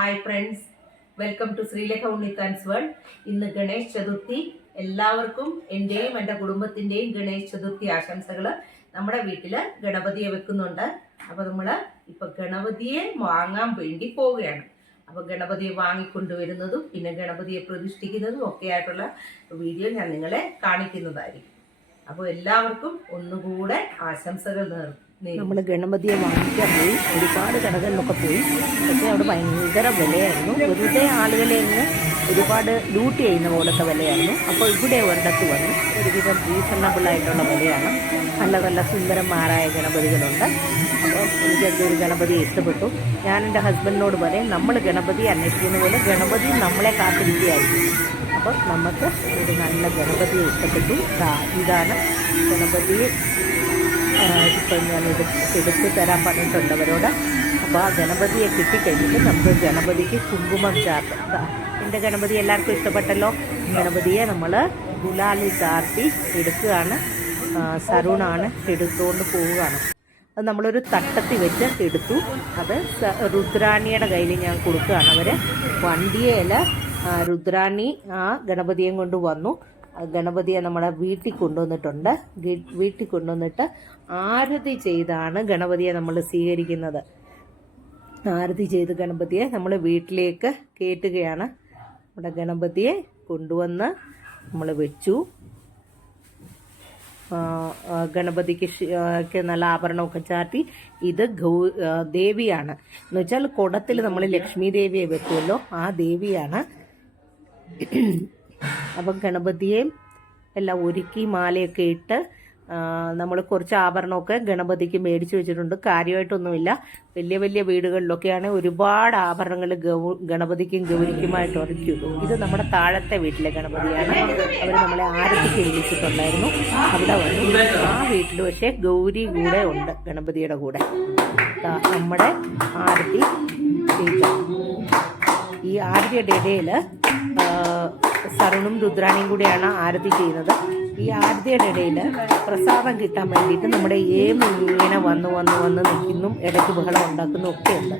Hi friends, welcome to Sreelekha Unnithan's world. ഇന്ന് ഗണേശ് ചതുർത്ഥി. എല്ലാവർക്കും എൻ്റെയും എൻ്റെ കുടുംബത്തിൻ്റെയും ഗണേശ് ചതുർത്ഥി ആശംസകൾ. നമ്മുടെ വീട്ടിൽ ഗണപതിയെ വെക്കുന്നുണ്ട്. അപ്പോൾ നമ്മൾ ഇപ്പോൾ ഗണപതിയെ വാങ്ങാൻ വേണ്ടി പോവുകയാണ്. അപ്പോൾ ഗണപതിയെ വാങ്ങിക്കൊണ്ടുവരുന്നതും പിന്നെ ഗണപതിയെ പ്രതിഷ്ഠിക്കുന്നതും ഒക്കെ ആയിട്ടുള്ള വീഡിയോ ഞാൻ നിങ്ങളെ കാണിക്കുന്നതായിരിക്കും. അപ്പോൾ എല്ലാവർക്കും ഒന്നുകൂടെ ആശംസകൾ നേർന്നു. നമ്മൾ ഗണപതിയെ വാങ്ങിക്കാൻ പോയി, ഒരുപാട് കടകളിലൊക്കെ പോയി. പക്ഷേ അവിടെ ഭയങ്കര വിലയായിരുന്നു. വെറുതെ ആളുകളെ ഇന്ന് ഒരുപാട് ലൂട്ട് ചെയ്യുന്ന പോലത്തെ വിലയായിരുന്നു. അപ്പോൾ ഇവിടെ ഒരിടത്ത് വന്ന് ഒരുവിധം റീസണബിളായിട്ടുള്ള വിലയാണ്. നല്ല നല്ല സുന്ദരന്മാരായ ഗണപതികളുണ്ട്. അപ്പോൾ എനിക്കെന്തൊരു ഗണപതി ഇഷ്ടപ്പെട്ടു. ഞാൻ എൻ്റെ ഹസ്ബൻഡിനോട് പറയും, നമ്മൾ ഗണപതി അന്വേഷിക്കുന്ന പോലെ ഗണപതി നമ്മളെ കാത്തിരിക്കുകയായിരിക്കും. അപ്പോൾ നമുക്ക് ഒരു നല്ല ഗണപതിയെ ഇഷ്ടപ്പെട്ടു. ഇതാണ് ഗണപതിയെ ഇപ്പം ഞാൻ എടുത്ത് തരാൻ പറഞ്ഞിട്ടുണ്ട് അവരോട്. അപ്പോൾ ആ ഗണപതിയെ കിട്ടിക്കഴിഞ്ഞിട്ട് നമുക്ക് ഗണപതിക്ക് കുങ്കുമം ചാർത്താം. എൻ്റെ ഗണപതി എല്ലാവർക്കും ഇഷ്ടപ്പെട്ടല്ലോ. ഗണപതിയെ നമ്മൾ ഗുലാലിൽ ചാർത്തി എടുക്കുകയാണ്. സരുണാണ് എടുത്തുകൊണ്ട് പോവുകയാണ്. അത് നമ്മളൊരു തട്ടത്തിൽ വെച്ച് എടുത്തു. അത് രുദ്രാണിയുടെ കയ്യിൽ ഞാൻ കൊടുക്കുകയാണ്. അവർ വണ്ടിയേല രുദ്രാണി ആ ഗണപതിയും കൊണ്ട് വന്നു. ഗണപതിയെ നമ്മളെ വീട്ടിൽ കൊണ്ടുവന്നിട്ടുണ്ട്. വീട്ടിൽ കൊണ്ടുവന്നിട്ട് ആരതി ചെയ്താണ് ഗണപതിയെ നമ്മൾ സ്വീകരിക്കുന്നത്. ആരതി ചെയ്ത് ഗണപതിയെ നമ്മൾ വീട്ടിലേക്ക് കയറ്റുകയാണ്. നമ്മുടെ ഗണപതിയെ കൊണ്ടുവന്ന് നമ്മൾ വെച്ചു. ഗണപതിക്ക് നല്ല ആഭരണമൊക്കെ ചാർത്തി. ഇത് ദേവിയാണ് എന്ന് വെച്ചാൽ കുടത്തിൽ നമ്മൾ ലക്ഷ്മി ദേവിയെ വെക്കുമല്ലോ, ആ ദേവിയാണ്. അപ്പം ഗണപതിയെ എല്ലാം ഒരുക്കി മാലയൊക്കെ ഇട്ട് നമ്മൾ കുറച്ച് ആഭരണമൊക്കെ ഗണപതിക്ക് മേടിച്ചു വെച്ചിട്ടുണ്ട്. കാര്യമായിട്ടൊന്നുമില്ല. വലിയ വലിയ വീടുകളിലൊക്കെയാണ് ഒരുപാട് ആഭരണങ്ങൾ ഗണപതിക്കും ഗൗരിക്കുമായിട്ട് ഒരുക്കിയുള്ളൂ. ഇത് നമ്മുടെ താഴത്തെ വീട്ടിലെ ഗണപതിയാണ്. അവർ നമ്മളെ ആരതിക്ക് വിളിച്ചിട്ടുണ്ടായിരുന്നു. അവിടെ വന്നു. ആ വീട്ടിൽ പക്ഷേ ഗൗരി കൂടെ ഉണ്ട് ഗണപതിയുടെ കൂടെ. നമ്മുടെ ആരതി ഈ ആരതിയുടെ ഇടയിൽ സരുണും രുദ്രാണിയും കൂടെയാണ് ആരതി ചെയ്യുന്നത്. ഈ ആരതിയുടെ ഇടയിൽ പ്രസാദം കിട്ടാൻ വേണ്ടിയിട്ട് നമ്മുടെ ഇങ്ങനെ വന്ന് നിൽക്കുന്നു, ഇടയ്ക്ക് ബഹളം ഉണ്ടാക്കുന്നു ഒക്കെ ഉണ്ട്.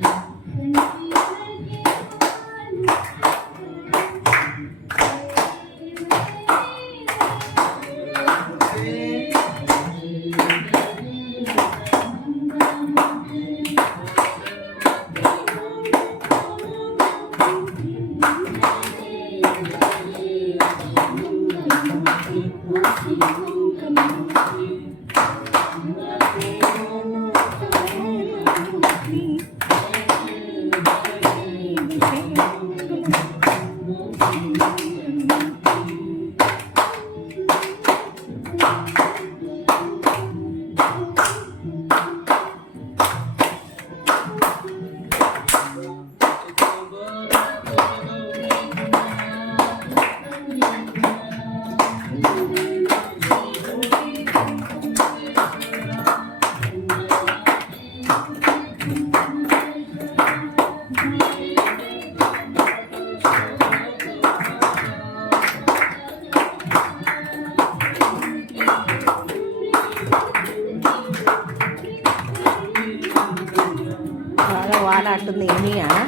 വാലാട്ടുന്ന ഏണിയാണ്.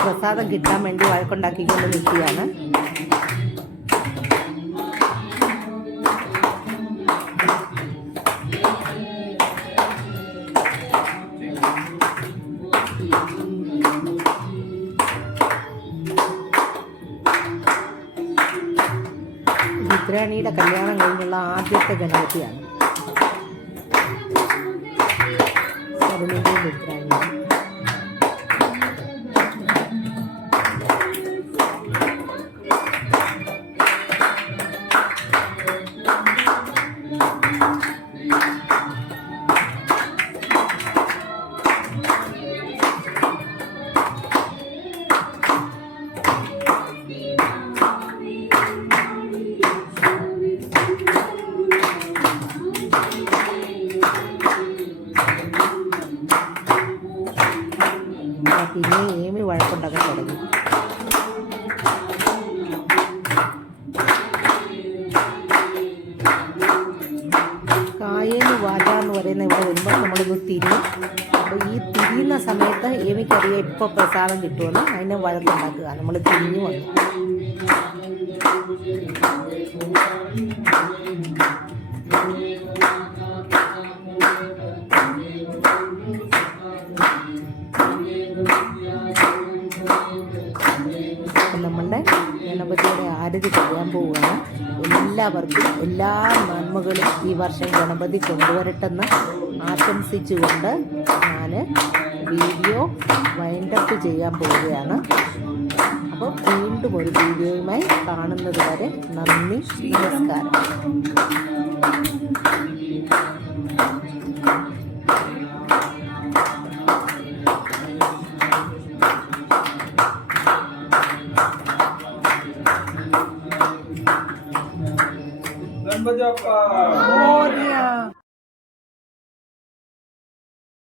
പ്രസാദം കിട്ടാൻ വേണ്ടി വഴക്കുണ്ടാക്കിക്കൊണ്ട് നിൽക്കുകയാണ്. രുദ്രാണിയുടെ കല്യാണം കഴിഞ്ഞുള്ള ആദ്യത്തെ ഗണപതിയാണ്. രുദ്രാണി പിന്നെ ഏമി വഴക്കുണ്ടാക്കാൻ തുടങ്ങി. കായേന്ന് വാജ എന്ന് പറയുന്ന ഇവിടെ വരുമ്പോൾ നമ്മളൊന്ന് തിരിയും. അപ്പോൾ ഈ തിരിയുന്ന സമയത്ത് എനിക്കറിയാം ഇപ്പോൾ പ്രസാദം കിട്ടുമെന്ന്. അതിനെ വഴക്കുണ്ടാക്കുക. നമ്മൾ തിരിഞ്ഞു വന്നു. നമ്മളുടെ ഗണപതിയുടെ ആരതി ചെയ്യാൻ പോവുകയാണ്. എല്ലാവർക്കും എല്ലാ നന്മകളും ഈ വർഷം ഗണപതി കൊണ്ടുവരട്ടെന്ന് ആശംസിച്ചുകൊണ്ട് ഞാൻ വീഡിയോ വൈൻഡപ്പ് ചെയ്യാൻ പോവുകയാണ്. അപ്പോൾ വീണ്ടും ഒരു വീഡിയോയുമായി കാണുന്നത് വരെ നന്ദി, നമസ്കാരം.